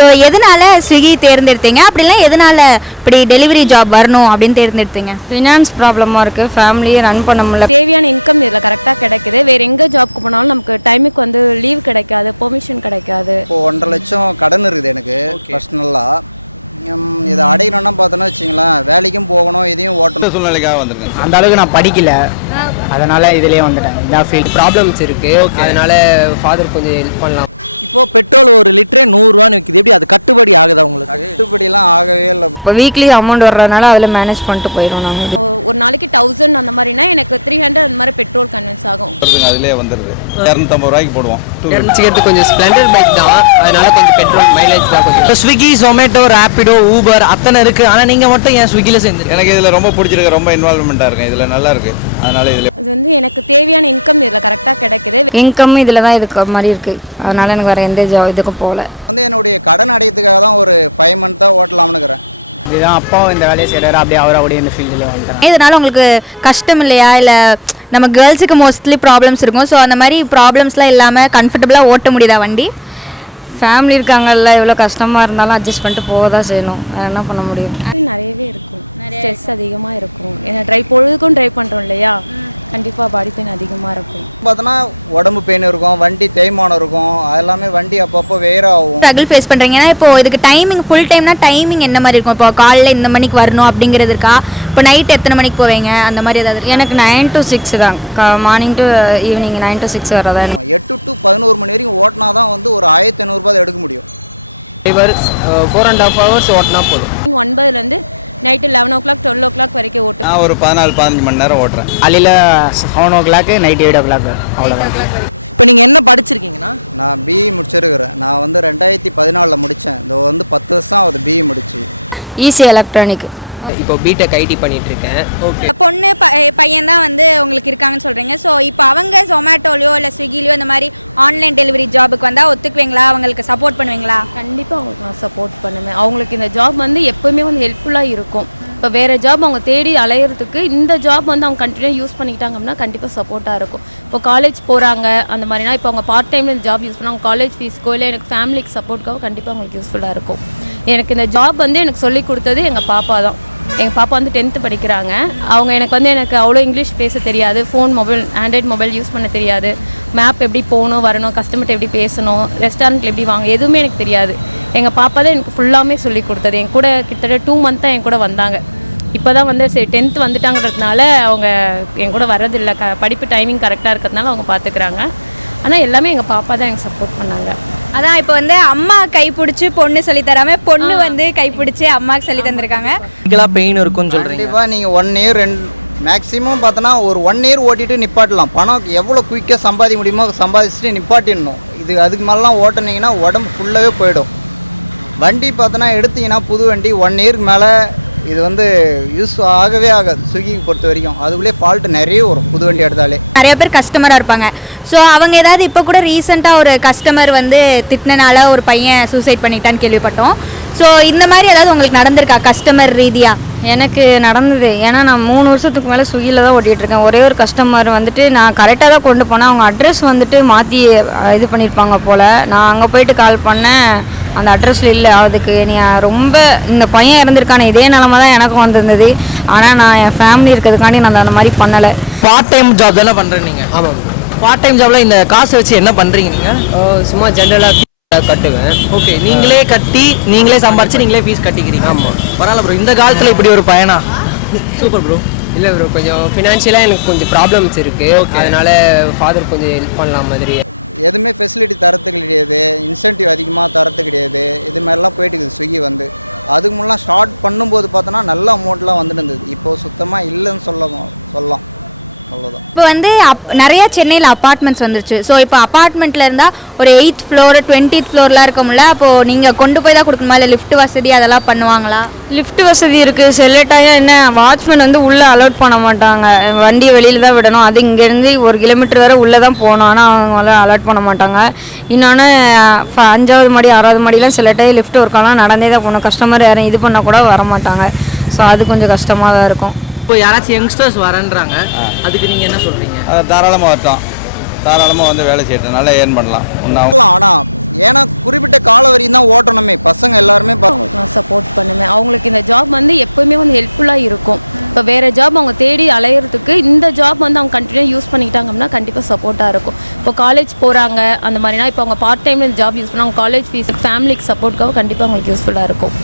So எதனால Swiggy தேர்ந்தெடுத்தீங்க? அப்படிலாம் எதனால இப்படி டெலிவரி ஜாப் வரணும் அப்படின்னு தேர்ந்தெடுத்தீங்க? ஃபினான்ஸ் ப்ராப்ளமாக இருக்குது ஃபேமிலியை ரன் பண்ண முடியல. தேவையான இன்கம் இதில் கரெக்டாக கிடைக்குது. வேறு எங்கே ஜாப்க்கு போனாலும் நமக்கு டைமுக்கு வந்து லீவ் கிடைக்காது பெர்மிஷன் கிடைக்காது. இப்போ ஒன்றரை லட்சம் கடன் இருக்குது எனக்கு பர்சனலாக இதை அடைக்கணும்னா பார்த்தோன்னா வச்சுங்களேன் வேலைக்கும் போகணும் இதையும் ஓட்டணும். சூழ்நிலைக்காக வந்திருக்கேன். அந்த அளவுக்கு நான் படிக்கல. அதனால இதுலயே வந்துட்டேன். இதான் ஃபீல்ட் ப்ராப்ளம்ஸ் இருக்கு. அதனால ஃபாதர் கொஞ்சம் ஹெல்ப் பண்ணலாம். இப்போ பெட்ரோல் ஒரு லிட்டரே நூறுரூவான்னு விற்கிது எப்படி அது கட்டுப்படி ஆகுதா உங்களுக்கு? கட்டுப்படிலாம் ஆகவே இல்லை. இப்போ வீக்லி அமௌண்ட் வர்றதுனால அதில் மேனேஜ் பண்ணிட்டு போயிடுவோம் நாங்கள் ஒரு நாளைக்கு தௌசண்ட் அந்த மாதிரினா எனக்கு த்ரீ ஹண்ட்ரட் அந்த மாதிரி பெட்ரோல் கன்வின்ஸ் ஆகும். அதிலே வந்துடுது இரநூத்தம்பது ரூபாய்க்கு போடுவோம். தெரிஞ்சுக்கிறது கொஞ்சம் ஸ்ப்ளெண்டர் பைக் தான். அதனால கொஞ்சம் பெட்ரோல் மைலேஜ் தான் கொஞ்சம். இப்போ ஸ்விக்கி ஜொமேட்டோ ரேப்பிடோ ஊபர் அத்தனை இருக்கு. ஆனால் நீங்கள் மட்டும் ஏன் ஸ்விக்கியில் சேர்ந்துருக்கீங்க? எனக்கு இதில் ரொம்ப பிடிச்சிருக்கு ரொம்ப இன்வால்மெண்ட்டாக இருக்கேன் இதில் நல்லா இருக்கு. அதனால இதில் அது வந்து எனக்கு தேவையான இன்கம் இதில் கரெக்டாக கிடைக்குது. இன்கம் இதில் தான் இதுக்கு மாதிரி இருக்குது அதனால எனக்கு வேறு எந்த ஜா இதுக்கும் போகல வந்து என்னுடைய கடன் அடையத்துக்காக தான் ஒரு ஃபைவ் மந்த் தான் ஓட்டலாம்னுக்கிறேன் இதுதான் அப்பாவும் இந்த வேலையை செய்கிறாரு அப்படியே அவர் அப்படியே இந்த ஃபீல்டில் வந்துட்டேன் இதனால உங்களுக்கு கஷ்டம் இல்லையா? இல்லை நம்ம கேர்ள்ஸுக்கு மோஸ்ட்லி ப்ராப்ளம்ஸ் இருக்கும். ஸோ அந்த மாதிரி ப்ராப்ளம்ஸ்லாம் இல்லாமல் கம்ஃபர்டபுளாக ஓட்ட முடியுதா வண்டி? ஃபேமிலி இருக்காங்கல்ல எவ்வளோ கஷ்டமாக இருந்தாலும் அட்ஜஸ்ட் பண்ணிட்டு போக தான் செய்யணும். வேறு என்ன பண்ண முடியும்? நிறையவே இருக்கும். ஸ்ட்ரெஸ் அதிகமாக இருக்கும். ஏன்னா ட்ரை பொழுதுக்கும் ட்ரை பண்ணுறோம் இல்லையா? கண்டிப்பாக பாடி பெயின் அதிகமாக இருக்கும். பார்த்தோன்னா உடம்பு பெயின் இருக்கும் வண்டி தேய்மானம் இருக்கும் அது எல்லாமே வண்டி அப்பப்போ வேற ஆகும். ஸ்ட்ரகிள் ஃபேஸ் பண்ணுறீங்க ஏன்னா இப்போ இதுக்கு டைமிங் ஃபுல் டைம்னா டைமிங் என்ன மாதிரி இருக்கும்? இப்போ காலைல இந்த மணிக்கு வரணும் அப்படிங்கிறது இருக்கா? இப்போ நைட் எத்தனை மணிக்கு போவீங்க? அந்த மாதிரி ஏதாவது இருக்கா? எனக்கு நைன் டு சிக்ஸ் தான். Morning to evening nine to six வரதா எட்டு டு பதினோரு மணி வரைக்கும் ஓட்டினா தான் வந்து ஒரு ஆயிரத்தி ஐநூறுரூபா எடுக்க முடியும். ஃபோர் அண்ட் ஹாஃப் ஹவர்ஸ் ஓட்டினா போதும். ஒன்பதுலேருந்து night eleven o'clock twelve o'clock வரைக்கும் ஓட்டு நான் ஒரு பதினாலு பதினஞ்சு மணி நேரம் ஓட்டுறேன். காலையில் seven o'clock night eight o'clock அவ்வளோதான் இப்போ நீங்கள் என்ன படிச்சிருக்கீங்கன்னா? நான் பிஇ முடிச்சிருக்கிறேன். நான் வந்து ரெண்டாயிரத்தி பதினாலில் முடித்தேன் இந்த வந்து பத்து வருஷம் ஆகுது பிஇ முடிச்சு. ஈஸி எலக்ட்ரானிக் இப்போ பிடெக் ஐடி பண்ணிட்டு இருக்கேன் ஓகே பொண்ணு ப பையன் தான் வந்து உங்களுக்கு இருக்காங்கன்னு சொல்கிறீங்க ஸோ இப்போ அவங்க ஜொமேட்டோலையோ இல்லை ஸ்விக்கிலையோ இந்த மாதிரி ஆன்லைன் டெலிவரி ஜாபுக்கு வந்தால் ஒத்துக்குவீங்களா? அவங்களுக்கு சப்போர்ட் பண்ணுவீங்களா? கண்டிப்பாக அவங்களுக்கு நான் சப்போர்ட் பண்ணுவேன். அவங்களுக்கு இந்த ஜாப் வந்து எப்போவுமே வந்து ஹெல்ப்ஃபுல்லாக இருக்கும். இப்போ வேறு ஜாப் அவங்க தேடி அலையிறதுக்கு இந்த ஜாப் வந்து அவங்க கண்டினியூ யூஸ் பண்ணிக்கிட்டாங்க அப்படின்னா கண்டிப்பாக சப்போர்ட்டாக இருக்கும். இப்போ காலேஜ் போகிறாங்க அந்த மாதிரினா இப்போ அவங்க பார்ட் டைமில் இந்த ஜாப் யூஸ் பண்ணாங்க அவங்க காலேஜ் ஃபீஸ்க்கோ இல்லை எனக்கு ஃபேமிலிக்கு சப்போர்ட்க்காக கண்டிப்பாக அவங்களுக்கு யூஸ்ஃபுல்லாக இருக்கும். எனக்கு இந்த ஜாப் வந்து எனக்கு சொல்லி கொடுத்தது எங்கள் பாப்பா தான். எங்கள் பாப்பா வந்து டென்த்து படிக்கிறாங்க. அவங்க எனக்கு வந்து எனக்கு அவ்வளோ இங்கிலீஷ் பேச தெரியாது. Phone mobile Android mobile use பண்ண தெரியாது. மேப் எப்படி போகணும் வரணும் கஸ்டமர்கிட்ட எப்படி பேசணும் ரெஸ்டாரண்ட்டில் எப்படி வாங்க எதுவுமே எனக்கு தெரியாது. எங்கள் பாப்பா தான் எனக்கு ஃபுல்லாமே சொல்லி கொடுத்தது. என் கூட கிட்டத்தட்ட டூ மந்த் தான் என் கூட வந்தாங்க. இப்போ தான் வந்து சரி டென்த்து வந்துட்டாங்கிறதுனால அவங்க என் கூட வர்றதில்லை. க படிப்பு டைமிங் கரெக்டாக இருக்கிறதுனால அவங்க பார்த்துக்குறாங்க ஆனால் எல்லாமே எங்கள் பாப்பா தான் எனக்கு சப்போர்ட் பண்ணாங்க. அதான் இப்போ வந்து அம்மா கைப்பிடிச்சி பொண்ணு சொல்லி தராம பொண்ணு வந்து கைப்பிடிச்சி அம்மாவுக்கு சொல்லி தந்திருக்காங்க. நீங்களாக பெயின் இருக்கும்னு சொல்கிறீங்க கண்டிப்பாக நீங்கள் ஒன் இயர் ரெண்டு மேக்ஸிமம் பார்த்தோன்னா ஒரு ஒன் இயர் ஓட்டிட்டு நிப்பாட்டலாம். பணம் எவ்வளோ குயிக்காக சம்பாதிக்க முடியுமோ நிப்பாட்டிடணும் நிப்பாட்டிடணும். இது அதுக்கு மேலாம் ஓட்டுனீங்கன்னா உடம்பு ஃபுல்லாகவே போயிடும். வண்டி பார்த்தோன்னா எடுத்தீங்கன்னா புது வண்டி ஒன் இயருக்கு மேலே இது வந்து யூஸ் ஆகவே ஆகாது. ஸ்விக்கிக்கு பொறுத்த வரைக்கும். அதுக்குள்ளே ஃபால்ட் நிறைய வரும். புது வண்டி எடுத்தாலே. நிறைய பேர் கஸ்டமராக இருப்பாங்க. ஸோ அவங்க ஏதாவது இப்போ கூட ரீசெண்டாக ஒரு கஸ்டமர் வந்து திட்டினால ஒரு பையன் சூசைட் பண்ணிட்டான்னு கேள்விப்பட்டோம். ஸோ இந்த மாதிரி ஏதாவது உங்களுக்கு நடந்திருக்கா? கஸ்டமர் ரீதியாக எனக்கு நடந்தது. ஏன்னா நான் மூணு வருஷத்துக்கு மேலே ஸ்விக்கியில் தான் ஓட்டிகிட்டு இருக்கேன். ஒரே ஒரு கஸ்டமர் வந்துட்டு நான் கரெக்டாக தான் கொண்டு போனேன். அவங்க அட்ரஸ் வந்துட்டு மாற்றி இது பண்ணியிருப்பாங்க போல். நான் அங்கே போயிட்டு கால் பண்ணேன். அந்த அட்ரஸில் இல்லை அதுக்கு நீ ரொம்ப இந்த பையன் இறந்துருக்கான இதே நிலமை தான் எனக்கும் வந்திருந்தது. ஆனால் நான் என் ஃபேமிலி இருக்கிறதுக்காண்டி நான் அந்த மாதிரி பண்ணலை. பார்ட் டைம் ஜாப் தானே பண்ணுறேன் நீங்கள் ஆமாம் பார்ட் டைம் ஜாப்ல இந்த காசை வச்சு என்ன பண்ணுறீங்க நீங்கள் சும்மா ஜென்ரலாக கட்டுவேன். ஓகே நீங்களே கட்டி நீங்களே சம்பாரிச்சு நீங்களே ஃபீஸ் கட்டிக்கிறீங்க. ஆமா. பரவாயில்ல ப்ரோ இந்த காலத்தில் இப்படி ஒரு பையனா? சூப்பர் ப்ரோ இல்லை ப்ரோ கொஞ்சம் ஃபினான்ஷியலாக எனக்கு கொஞ்சம் ப்ராப்ளம்ஸ் இருக்குது அதனால ஃபாதர் கொஞ்சம் ஹெல்ப் பண்ணலாம் மாதிரி. எதுவுமே ஃபெசிலிட்டி தரத்து கிடையாது. இன்சென்டிவ் அதிகமாக தரத்து கிடையாது. இது மாதிரிலாம் போயிட்டு இருக்குது. ஸ்விக்கி வந்து. அதுக்கு முன்னெலாம் ஸ்டார்ட் பண்ணும்போது பார்த்தோன்னா நல்ல அமௌண்ட்லாம் வந்துட்டு இருந்தது. இப்போது சுத்தமாக இல்லைன்னு சொல்ல சொல்லலாம். அவ்வளோதான் இப்போ வந்து அப் நிறைய சென்னையில் அப்பார்ட்மெண்ட்ஸ் வந்துருச்சு. ஸோ இப்போ அப்பார்ட்மெண்ட்டில் இருந்தால் ஒரு எயித் ஃப்ளோர் டுவெண்ட்டித் ஃப்ளோர்லாம் இருக்கும்ல அப்போது நீங்கள் கொண்டு போய் தான் கொடுக்கணுமா? இல்லை லிஃப்ட் வசதி அதெல்லாம் பண்ணுவாங்களா? லிஃப்ட் வசதி இருக்குது செல்லட்டாயம் என்ன வாட்ச்மேன் வந்து உள்ளே அலோட் பண்ண மாட்டாங்க. வண்டியை வெளியில் தான் விடணும். அது இங்கேருந்து ஒரு கிலோமீட்டர் வரை உள்ளே தான் போகணும். ஆனால் அவங்கள அலோட் பண்ண மாட்டாங்க. இன்னொன்று அஞ்சாவது மாடி ஆறாவது மாடிலாம் சில டைம் லிஃப்ட் ஒர்க்கெல்லாம் நடந்தே தான் போகணும். கஸ்டமர் யாரும் இது பண்ணால் கூட வர மாட்டாங்க. ஸோ அது கொஞ்சம் கஷ்டமாக தான் இருக்கும். இப்போ யாராச்சும் யங்ஸ்டர்ஸ் வரேன்றாங்க அதுக்கு நீங்கள் என்ன சொல்கிறீங்க அதை தாராளமாக வரட்டும். தாராளமாக வந்து வேலை செய்யட்டும். நல்லா ஏர்ன் பண்ணலாம். ஒன்றாகும் ஆனால் ஏன்னா குறிப்பிட்ட கால வரையும் தான் ஓட்டணுமே. பசங்க எல்லாருமே நான் சப்போர்ட் பண்ணுவேன் அவங்களுக்கு இந்த ஜாப் வந்து எப்போவுமே வந்து ஹெல்ப்ஃபுல்லாக இருக்கும். இப்போ வேறு ஜாப் அவங்க தேடி அலையிறதுக்கு இந்த ஜாப் வந்து அவங்க கண்டினியூ யூஸ் பண்ணிக்கிட்டாங்க அப்படின்னா கண்டிப்பாக சப்போர்ட்டாக இருக்கும். இப்போ காலேஜ் போகிறாங்க அந்த மாதிரினா இப்போ அவங்க பார்ட் டைமில் ஜாப் யூஸ் பண்ணாங்க காலேஜ் ஃபீஸ் ஃபேமிலிக்கு சப்போர்ட்காக கண்டிப்பாக அவங்களுக்கு யூஸ்ஃபுல்லாக இருக்கும்.